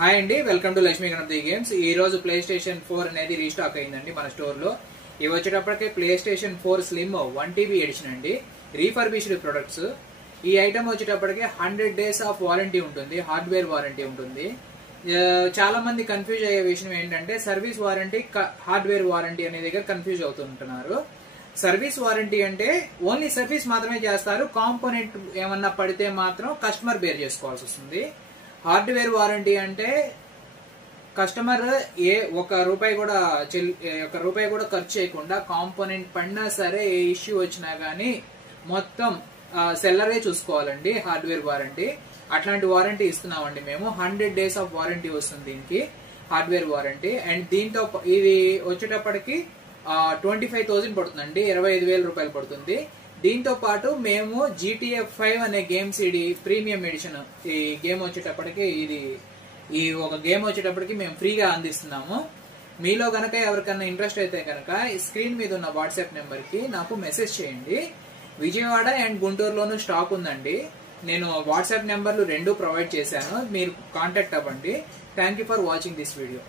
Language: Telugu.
హాయ్ అండి, welcome to Lakshmi Ganapathi games. ఈ రోజు ప్లే స్టేషన్ 4 అనేది రీస్టాక్ అయిందండి మన స్టోర్ లో. ఇవి వచ్చేటప్పటికే PlayStation 4 slim 1TB edition అండి, రీఫర్బిష్డ్ ప్రొడక్ట్స్. ఈ ఐటమ్ వచ్చేటప్పటికి 100 days ఆఫ్ వారంటీ ఉంటుంది, హార్డ్వేర్ వారంటీ ఉంటుంది. చాలా మంది కన్ఫ్యూజ్ అయ్యే విషయం ఏంటంటే సర్వీస్ వారంటీ, హార్డ్వేర్ వారంటీ అనే దగ్గర కన్ఫ్యూజ్ అవుతుంటున్నారు. సర్వీస్ వారంటీ అంటే ఓన్లీ సర్వీస్ మాత్రమే చేస్తారు, కాంపోనెంట్ ఏమన్నా పడితే మాత్రం కస్టమర్ బేర్ చేసుకోవాల్సి వస్తుంది. హార్డ్వేర్ వారంటీ అంటే కస్టమర్ ఒక రూపాయి కూడా ఖర్చు చేయకుండా కాంపోనెంట్ పడినా సరే, ఏ ఇష్యూ వచ్చినా గానీ మొత్తం సెల్లరే చూసుకోవాలండి హార్డ్వేర్ వారంటీ. అట్లాంటి వారంటీ ఇస్తున్నామండి మేము. 100 days ఆఫ్ వారంటీ వస్తుంది దీనికి, హార్డ్వేర్ వారంటీ. అండ్ దీంతో ఇది వచ్చేటప్పటికి 25,000 పడుతుందండి, 25,000 రూపాయలు పడుతుంది. దీంతో పాటు మేము GTA 5 అనే గేమ్ సిడి ప్రీమియం ఎడిషన్, ఈ గేమ్ వచ్చేటప్పటికి ఈ ఒక గేమ్ వచ్చేటప్పటికి మేము ఫ్రీగా అందిస్తున్నాము. మీలో గనక ఎవరికన్నా ఇంట్రెస్ట్ అయితే కనుక స్క్రీన్ మీద ఉన్న వాట్సాప్ నెంబర్ కి నాకు మెసేజ్ చేయండి. విజయవాడ అండ్ గుంటూరులోనూ స్టాక్ ఉందండి. నేను వాట్సాప్ నెంబర్లు 2 ప్రొవైడ్ చేశాను, మీరు కాంటాక్ట్ అవ్వండి. Thank you for watching this video.